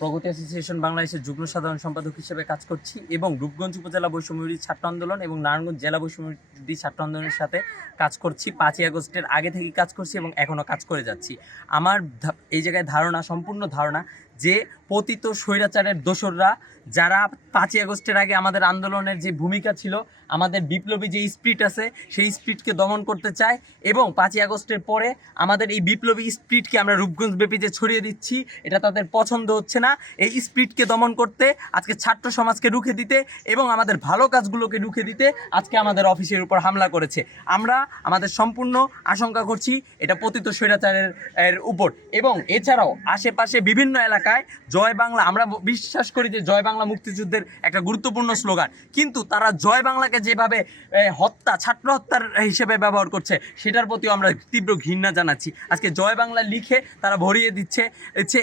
প্রগতি association বাংলাদেশের যুগ্ম সাধারণ সম্পাদক হিসেবে কাজ করছি এবং রূপগঞ্জ উপজেলা বৈষম্যবিরোধী ছাত্র আন্দোলন এবং নারায়ণগঞ্জ জেলা বৈষম্যবিরোধী ছাত্র আন্দোলনের সাথে কাজ করছি। 5ই আগস্টের আগে থেকেই কাজ করছি এবং এখনও কাজ করে যাচ্ছি। আমার এই জায়গায় সম্পূর্ণ ধারণা যে পতিত স্বৈরাচারের দোসররা যারা 5ই আগস্টের আগে আমাদের আন্দোলনের যে ভূমিকা ছিল, আমাদের বিপ্লবী যে স্পিরিট আছে সেই স্পিরিটকে দমন করতে চায় এবং 5ই আগস্টের পরে আমাদের এই বিপ্লবী স্পিরিটকে আমরা রূপগঞ্জব্যাপী যে ছড়িয়ে দিচ্ছি এটা তাদের পছন্দ হচ্ছে না। এই স্পিরিটকে দমন করতে আজকে ছাত্র সমাজকে রুখে দিতে এবং আমাদের ভালো কাজগুলোকে রুখে দিতে আজকে আমাদের অফিসের উপর হামলা করেছে। আমরা আমাদের সম্পূর্ণ আশঙ্কা করছি এটা পতিত স্বৈরাচারের উপর। এবং এছাড়াও আশেপাশে বিভিন্ন এলাকায় জয় বাংলা, আমরা বিশ্বাস করি যে জয় বাংলা মুক্তিযুদ্ধের একটা গুরুত্বপূর্ণ স্লোগান, কিন্তু তারা জয় বাংলাকে যেভাবে ছাত্র হত্যার হিসেবে ব্যবহার করছে সেটার প্রতিও আমরা তীব্র ঘৃণা জানাচ্ছি। আজকে জয় বাংলা লিখে তারা ভরিয়ে দিচ্ছে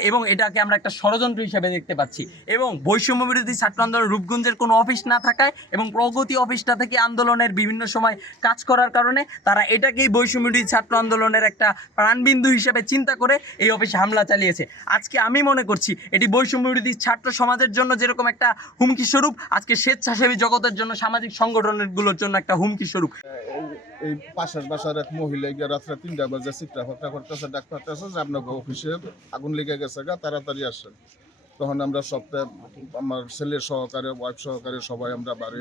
এবং এটাকে আমরা একটা ষড়যন্ত্র হিসেবে দেখতে পাচ্ছি। এবং বৈষম্য বিরোধী ছাত্র আন্দোলন রূপগঞ্জের কোনো অফিস না থাকায় এবং প্রগতি অফিসটা থেকে আন্দোলনের বিভিন্ন সময় কাজ করার কারণে তারা এটাকেই বৈষম্য বিরোধী ছাত্র আন্দোলনের একটা প্রাণবিন্দু হিসেবে চিন্তা করে এই অফিসে হামলা চালিয়েছে। আজকে আমি মনে করছি এটি বৈষম্য বিরোধী ছাত্র সমাজের জন্য যেরকম একটা হুমকি স্বরূপ, আজকে স্বেচ্ছাসেবী জগতের জন্য, সামাজিক সংগঠনগুলোর জন্য একটা হুমকি স্বরূপ। এই পাশের বাসার এক মহিলা গিয়ে রাত্রে 3টা বাজে চিত্রা হত্যা করতেছে, ডাক করতেছে যে আপনাকে অফিসে আগুন লেগে গেছে গা, তাড়াতাড়ি আসেন। তখন আমরা সপ্তাহে আমার ছেলের সহকারে, ওয়াইফ সহকারে সবাই আমরা বাড়ি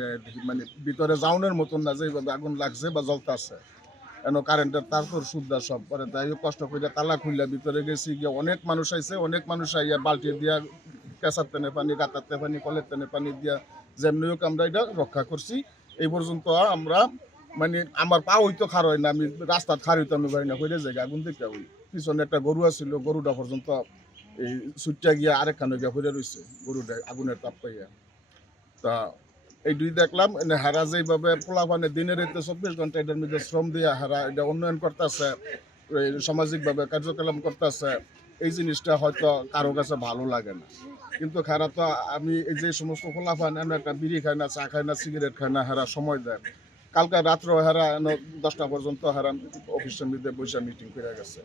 মানে ভিতরে যাওনের মতন না যে এইভাবে আগুন লাগছে বা জ্বলতেছে, কেন কারেন্টের তারপর সুবিধা সব পরে তাই কষ্ট করে তালা খুললে ভিতরে গেছি গিয়ে অনেক মানুষ আইছে, অনেক মানুষ আইয়া বালতি দিয়া কেঁচার তেনে পানি, গাতার পানি, কলের তেনে পানি দিয়া যেমনি হোক আমরা এটা রক্ষা করছি। এই পর্যন্ত আমরা মানে আমার পা হইতো খার হয় না, আমি রাস্তার খার হইতে আমি পারি না, হইলে জায়গা আগুন দেখে ওই পিছনে একটা গরু আছিল, গরুটা পর্যন্ত এই সুইটটা গিয়া আরেকখানে গিয়া হইলে রয়েছে গরুটা আগুনের তাপ পাইয়া। তা এই দুই দেখলাম হারা যেভাবে পোলাপানে দিনের রাতে 24 ঘন্টা এটার মধ্যে শ্রম দিয়ে হারা এটা উন্নয়ন করতেছে, সামাজিকভাবে কার্যক্রম করতেছে, এই জিনিসটা হয়তো কারো কাছে ভালো লাগে না। কিন্তু হারা তো আমি এই যে সমস্ত পোলাপান একটা বিড়ি খায় না, চা খায় না, সিগারেট খায় না, হারা সময় দেয়। কালকে রাত্র হারা 10টা পর্যন্ত হারা অফিসের মধ্যে বসে মিটিং করে গেছে।